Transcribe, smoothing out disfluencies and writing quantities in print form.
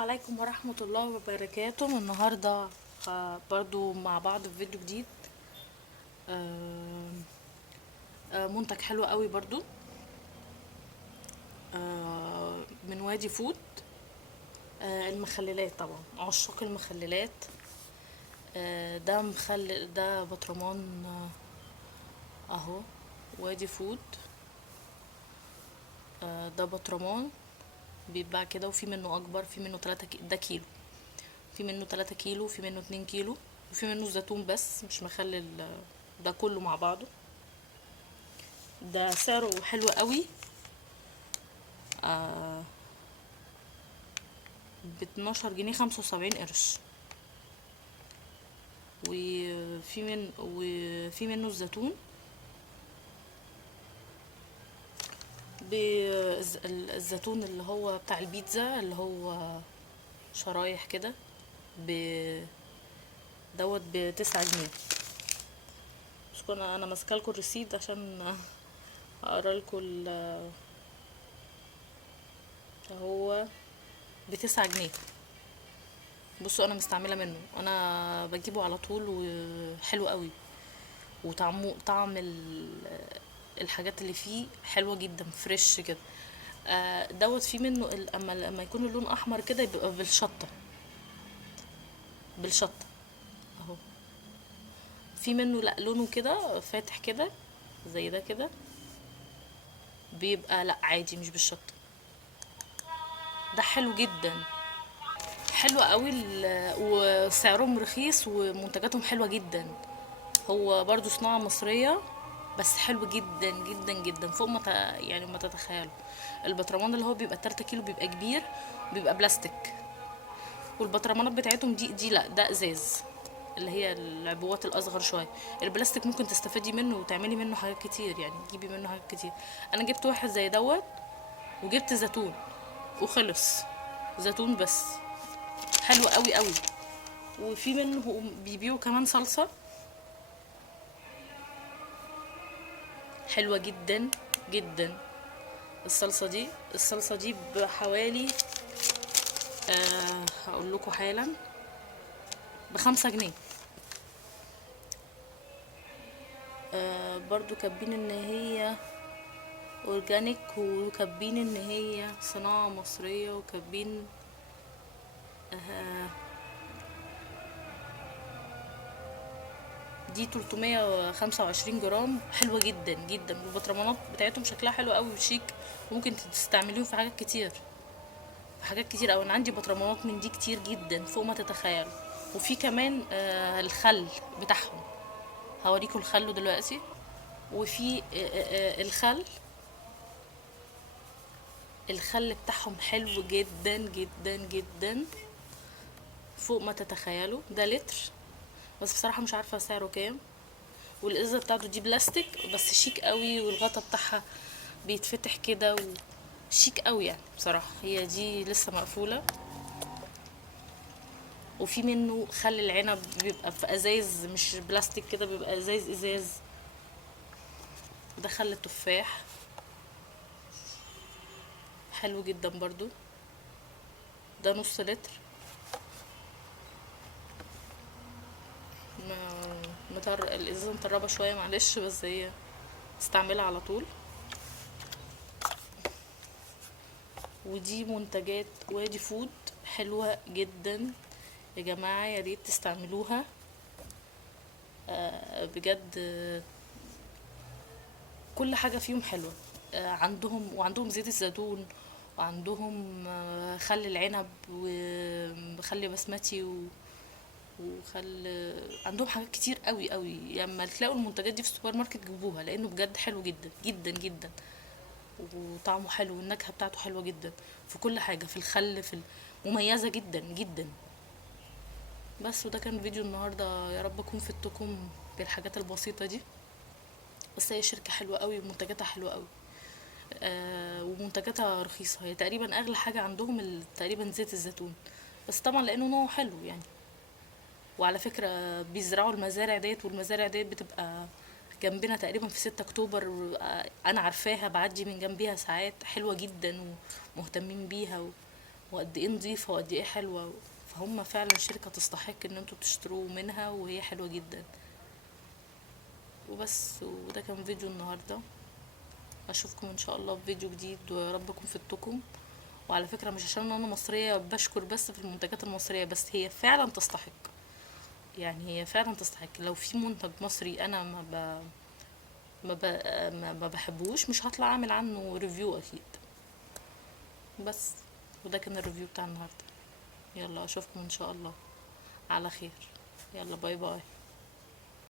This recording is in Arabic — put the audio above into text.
عليكم ورحمة الله وبركاته. النهاردة برضو مع بعض في فيديو جديد. آه، منتج حلو قوي برضو، من وادي فود. المخللات، طبعا عشاق المخللات. ده بطرمان، اهو وادي فود. ده بطرمان بيتباع كده، وفي منه اكبر، في منه 3 ده كيلو، في منه 3 كيلو، في منه 2 كيلو، وفي منه زيتون بس مش مخلل. ده كله مع بعضه. ده سعره حلو قوي، ب 12 جنيه 75 قرش. وفي منه الزيتون، الزيتون اللي هو بتاع البيتزا، اللي هو شرايح كده، ب دوت ب 9 جنيه. بس انا ماسكالكوا الريسيت عشان اقرا لكم هو ب 9 جنيه. بصوا انا مستعمله منه، انا بجيبه على طول وحلو قوي. وطعمه طعم الحاجات اللي فيه حلوه جدا، فريش كده. دوت فيه منه اما يكون اللون احمر كده يبقى بالشطه، بالشطه اهو. في منه لا، لونه كده فاتح كده زي ده كده، بيبقى لا عادي مش بالشطه. ده حلو جدا، حلو قوي. وسعرهم رخيص ومنتجاتهم حلوه جدا. هو برضو صناعة مصرية، بس حلو جدا جدا جدا فوق يعني ما تتخيلوا. البطرمان اللي هو بيبقى 3 كيلو بيبقى كبير، بيبقى بلاستيك. والبطرمانات بتاعتهم دي لا، ده ازاز، اللي هي العبوات الاصغر شويه. البلاستيك ممكن تستفادي منه وتعملي منه حاجات كتير، يعني تجيبي منه حاجات كتير. انا جبت واحد زي دوت، وجبت زيتون وخلص. زيتون بس، حلو قوي قوي. وفي منه بيبيعوا كمان صلصه حلوه جدا جدا. الصلصة دي بحوالي، هقول لكم حالا، ب5 جنيه. برضو كاتبين ان هي اورجانيك، وكاتبين ان هي صناعة مصرية، وكاتبين دي 325 جرام. حلوة جدا جدا، والبطرمانات بتاعتهم شكلها حلو قوي وشيك، وممكن تستعمليهم في حاجات كتير، في حاجات كتير اوي. انا عندي بطرمانات من دي كتير جدا فوق ما تتخيل. وفي كمان الخل بتاعهم، هوريكم الخل دلوقتي. وفي الخل بتاعهم حلو جدا جدا جدا فوق ما تتخيلوا. ده لتر، بس بصراحة مش عارفة سعره كام. والازازة بتاعته دي بلاستيك بس شيك قوي، والغطا بتاعها بيتفتح كده شيك قوي يعني. بصراحة هي دي لسه مقفولة. وفي منه خل العنب، بيبقى في ازايز مش بلاستيك كده، بيبقى ازاز. ده خل التفاح، حلو جدا برضو. ده نص لتر. الازازه مطربه شويه معلش، بس هي استعملها على طول. ودي منتجات وادي فود، حلوه جدا يا جماعه، يا ريت تستعملوها. بجد، كل حاجه فيهم حلوه. وعندهم زيت الزيتون، وعندهم خل العنب، وخل بسمتي، عندهم حاجات كتير قوي قوي. يعني لما تلاقوا المنتجات دي في السوبر ماركت جيبوها، لانه بجد حلو جدا جدا جدا. وطعمه حلو، والنكهه بتاعته حلوه جدا في كل حاجه، في الخل، مميزه جدا جدا. بس وده كان فيديو النهارده، يا رب اكون فدتكم بالحاجات البسيطه دي. بس هي شركه حلوه قوي، ومنتجاتها حلوه قوي. ومنتجاتها رخيصه. هي تقريبا اغلى حاجه عندهم تقريبا زيت الزيتون، بس طبعا لانه نوعه حلو يعني. وعلى فكرة بيزرعوا المزارع ديت، والمزارع ديت بتبقى جنبنا تقريبا في 6 اكتوبر. انا عارفاها، بعدي من جنبيها ساعات، حلوة جدا ومهتمين بيها. وقد ايه نظيفة وقد ايه حلوة. فهم فعلا شركة تستحق ان انتوا تشتروا منها، وهي حلوة جدا. وبس، وده كان فيديو النهاردة. اشوفكم ان شاء الله في فيديو جديد، ويا رب اكون فدتكم. وعلى فكرة مش عشان انا مصرية بشكر بس في المنتجات المصرية بس، هي فعلا تستحق. يعني هي فعلا تستحق. لو في منتج مصري انا ما, ب... ما بحبوش، مش هطلع اعمل عنه ريفيو اكيد. بس، وده كان الريفيو بتاع النهارده. يلا اشوفكم ان شاء الله على خير. يلا باي باي.